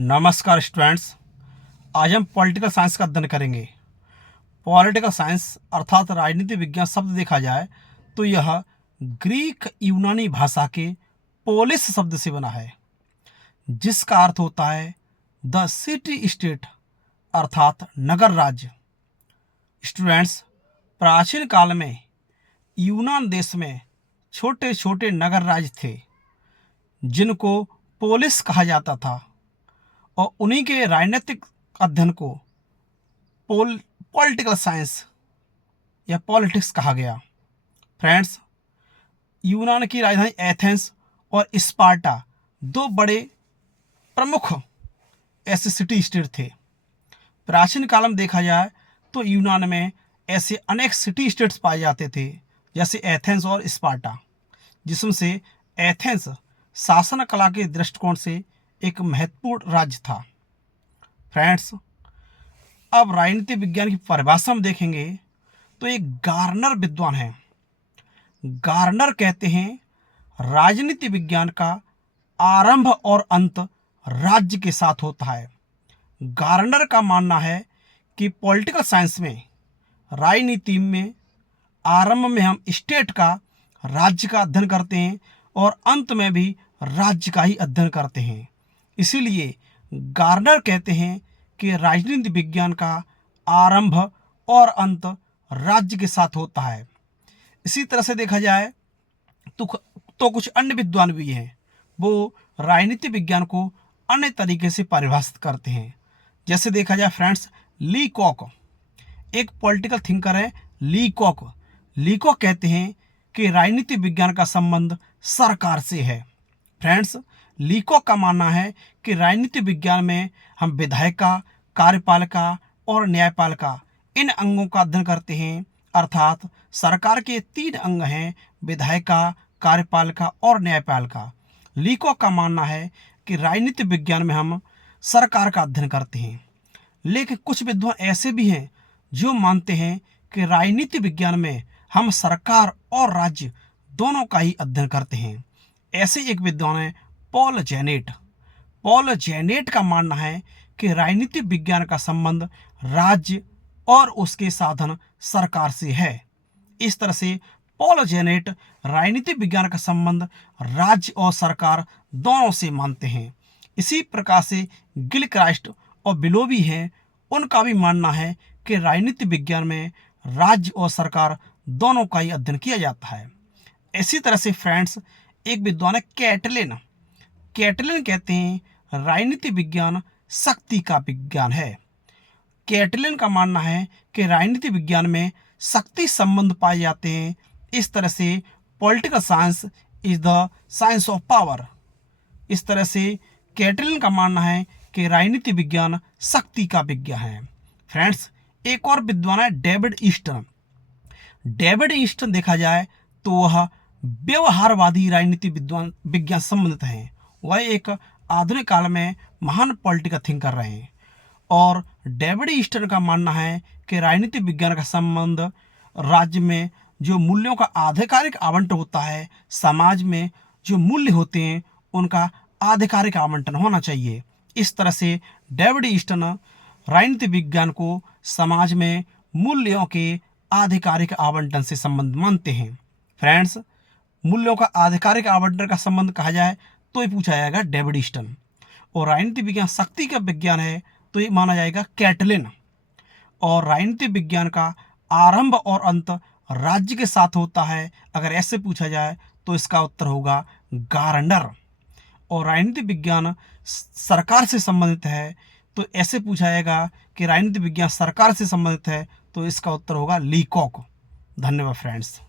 नमस्कार स्टूडेंट्स। आज हम पॉलिटिकल साइंस का अध्ययन करेंगे। पॉलिटिकल साइंस अर्थात राजनीति विज्ञान शब्द देखा जाए तो यह ग्रीक यूनानी भाषा के पोलिस शब्द से बना है, जिसका अर्थ होता है द सिटी स्टेट अर्थात नगर राज्य। स्टूडेंट्स, प्राचीन काल में यूनान देश में छोटे छोटे नगर राज्य थे जिनको पोलिस कहा जाता था और उन्हीं के राजनीतिक अध्ययन को पॉलिटिकल साइंस या पॉलिटिक्स कहा गया। फ्रेंड्स, यूनान की राजधानी एथेंस और स्पार्टा दो बड़े प्रमुख ऐसे सिटी स्टेट थे। प्राचीन काल में देखा जाए तो यूनान में ऐसे अनेक सिटी स्टेट्स पाए जाते थे, जैसे एथेंस और स्पार्टा, जिसमें से एथेंस शासन कला के दृष्टिकोण से एक महत्वपूर्ण राज्य था। फ्रेंड्स, अब राजनीति विज्ञान की परिभाषा में देखेंगे तो एक गार्नर विद्वान है। गार्नर कहते हैं राजनीति विज्ञान का आरंभ और अंत राज्य के साथ होता है। गार्नर का मानना है कि पॉलिटिकल साइंस में राजनीति में आरंभ में हम स्टेट का, राज्य का अध्ययन करते हैं और अंत में भी राज्य का ही अध्ययन करते हैं। इसीलिए गार्नर कहते हैं कि राजनीति विज्ञान का आरंभ और अंत राज्य के साथ होता है। इसी तरह से देखा जाए तो कुछ अन्य विद्वान भी हैं, वो राजनीति विज्ञान को अन्य तरीके से परिभाषित करते हैं। जैसे देखा जाए फ्रेंड्स, ली कॉक एक पॉलिटिकल थिंकर है। ली कॉक कहते हैं कि राजनीति विज्ञान का संबंध सरकार से है। फ्रेंड्स, ली कॉक का मानना है कि राजनीति विज्ञान में हम विधायिका, कार्यपालिका और न्यायपालिका इन अंगों का अध्ययन करते हैं। अर्थात सरकार के 3 अंग हैं, विधायिका, कार्यपालिका और न्यायपालिका। ली कॉक का मानना है कि राजनीति विज्ञान में हम सरकार का अध्ययन करते हैं। लेकिन कुछ विद्वान ऐसे भी हैं जो मानते हैं कि राजनीति विज्ञान में हम सरकार और राज्य दोनों का ही अध्ययन करते हैं। ऐसे एक विद्वान है पॉल जेनेट का मानना है कि राजनीति विज्ञान का संबंध राज्य और उसके साधन सरकार से है। इस तरह से पॉल जेनेट राजनीति विज्ञान का संबंध राज्य और सरकार दोनों से मानते हैं। इसी प्रकार से गिलक्राइस्ट और बिलोवी हैं, उनका भी मानना है कि राजनीति विज्ञान में राज्य और सरकार दोनों का ही अध्ययन किया जाता है। इसी तरह से फ्रेंड्स, एक विद्वान है कैटलिन कहते हैं राजनीति विज्ञान शक्ति का विज्ञान है। कैटलिन का मानना है कि राजनीति विज्ञान में शक्ति संबंध पाए जाते हैं। इस तरह से political science is the science of power. इस तरह से कैटलिन का मानना है कि राजनीति विज्ञान शक्ति का विज्ञान है। फ्रेंड्स, एक और विद्वान है डेविड ईस्टन देखा जाए तो वह व्यवहारवादी राजनीति विज्ञान संबंधित हैं। वह एक आधुनिक काल में महान पॉलिटिकल थिंकर रहे हैं और डेविड ईस्टन का मानना है कि राजनीति विज्ञान का संबंध राज्य में जो मूल्यों का आधिकारिक आवंटन होता है, समाज में जो मूल्य होते हैं उनका आधिकारिक आवंटन होना चाहिए। इस तरह से डेविड ईस्टन राजनीति विज्ञान को समाज में मूल्यों के आधिकारिक आवंटन से संबंध मानते हैं। फ्रेंड्स, मूल्यों का आधिकारिक आवंटन का संबंध कहा जाए तो ये पूछा जाएगा डेविड ईस्टन, और राजनीति विज्ञान शक्ति का विज्ञान है तो ये माना जाएगा कैटलिन, और राजनीति विज्ञान का आरंभ और अंत राज्य के साथ होता है अगर ऐसे पूछा जाए तो इसका उत्तर होगा गार्नर, और राजनीति विज्ञान सरकार से संबंधित है तो ऐसे पूछा जाएगा कि राजनीति विज्ञान सरकार से संबंधित है तो इसका उत्तर होगा ली कॉक। धन्यवाद फ्रेंड्स।